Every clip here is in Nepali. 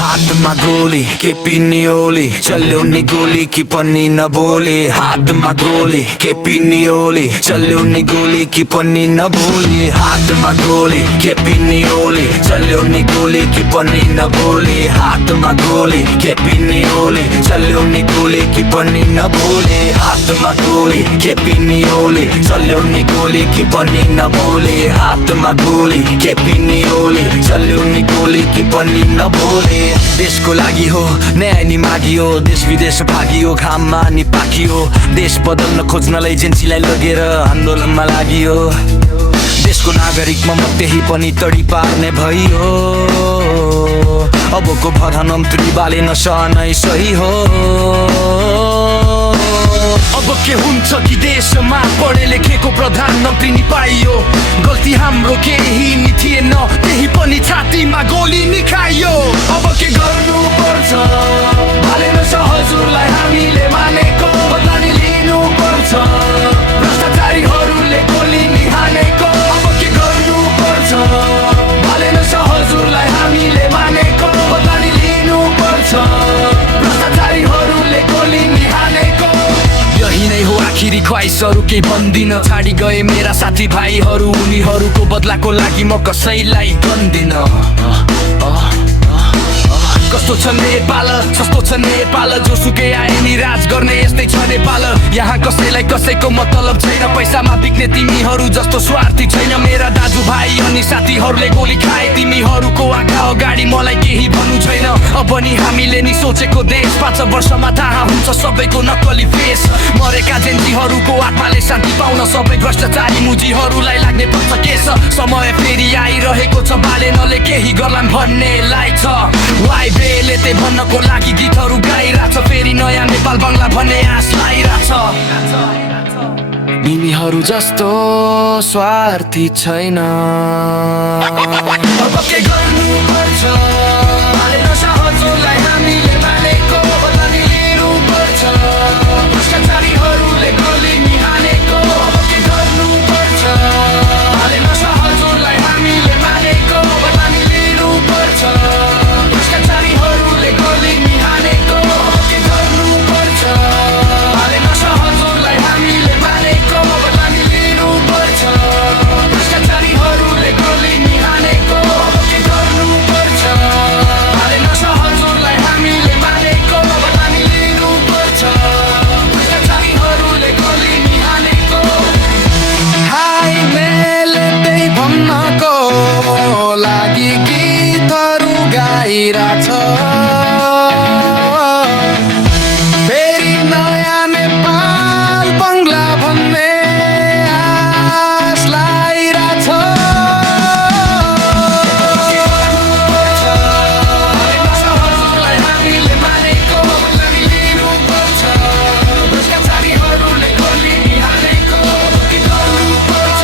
हातमा गोली के पिन्नी ओली चल्यो नि गोली कि पनि नबोली हातमा गोली के पिन्नी ओली चल्यो नि गोली कि पनि नबोली हातमा गोली के पिन्नी ओली चल्यो नि गोली कि पनि नबोली हातमा गोली के पिन्नी ओली चल्यो नि गोली कि पनि नबोली हातमा गोली के पिन्नी ओली चल्यो नि गोली कि पनि नबोली हातमा गोली के पिन्नी ओली चल्यो नि गोली कि पनि नबोली देशको लागि हो न्याय नि मागियो देश विदेश भागियो घाममा नि पाकियो देश बदल्न खोज्नलाई एजेन्सीलाई लगेर आन्दोलनमा लागियो देशको नागरिकमा म त्यही पनि तडी पार्ने भइयो अबको प्रधानमन्त्री बाले नसहनै सही हो अब के हुन्छ कि देशमा पढे लेखेको प्रधानमन्त्री नि पाइयो गल्ती हाम्रो केही नि थिएन त्यही पनि छातीमा गोली नि खाइयो अब के गर्नु पर्छ हालेन हजुरलाई हामीले मानेको बदला नि लिनु पर्छ भ्रष्टाचारीहरूले गोली नि हानेको अब के गर्नु पर्छ हालेन हजुरलाई हामीले मानेको बदला नि लिनु पर्छ भ्रष्टाचारीहरूले गोली नि हानेको यही नै हो आखिरी ख्वाइसहरू केही भन्दिन छाडी गए मेरा साथी भाइहरू उनीहरूको बदलाको लागि म कसैलाई गन्दिन कस्तो छ नेपाल सस्तो छ नेपाल जोसुकै आए नि राज गर्ने यस्तै छ नेपाल यहाँ कसैलाई कसैको मतलब छैन पैसामा बिक्ने तिमीहरू जस्तो स्वार्थी छैन मेरा दाजुभाइ अनि साथीहरूले गोली खाए तिमीहरूको आँखा अगाडि मलाई केही भन्नु छैन अब नि हामीले नि सोचेको देश 5 वर्षमा थाहा हुन्छ सबैको नक्कली फेस मरेका जेन्जीहरूको आत्माले शान्ति पाउन सबै भ्रष्टाचारी मुजीहरूलाई लाग्ने पर्छ केस समय फेरि आइरहेको छ बालेनले केही गर्लान् भन्नेलाई छ बेले ते भन्नको लागि गीतहरू गाइरहेछ फेरि नयाँ नेपाल बङ्गला भन्ने आश लागिरहेछ तिमीहरू जस्तो स्वार्थी छैन अब के गर्नु पर्छ हजुरलाई हामीले मानेको बदला नि लिनु पर्छ भ्रष्टाचारीहरूले गोली नि हानेको अब के गर्नु पर्छ हजुरलाई हामीले मानेको बदला नि लिनु पर्छ भ्रष्टाचारीहरूले गोली नि हानेको के गर्नु पर्छ हजुरलाई हामीले मानेको बदला नि लिनु पर्छ भ्रष्टाचारीहरूले गोली नि हानेको के गर्नु पर्छ हजुरलाई हामीले मानेको बदला नि लिनु पर्छ भ्रष्टाचारीहरूले गोली नि हानेको हाय मेले त्यही भन्नको लागि गीतहरू गाइरहेछ फेरि नयाँ नेपाल बङ्गला भन्ने आश लागिरहेछ हामीले मानेको बदला नि लिनु पर्छ भ्रष्टाचारीहरूले गोली नि हानेको के गर्नु पर्छ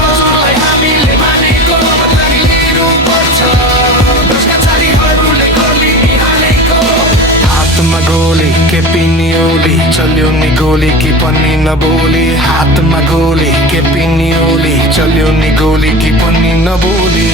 हजुरलाई हामीले मानेको बदला नि लिनु पर्छ हातमा गोली के पिन्नी ओली चल्यो नि गोली कि पनि नबोली हातमा गोली के पिन्नी ओली चल्यो नि गोली कि पनि नबोली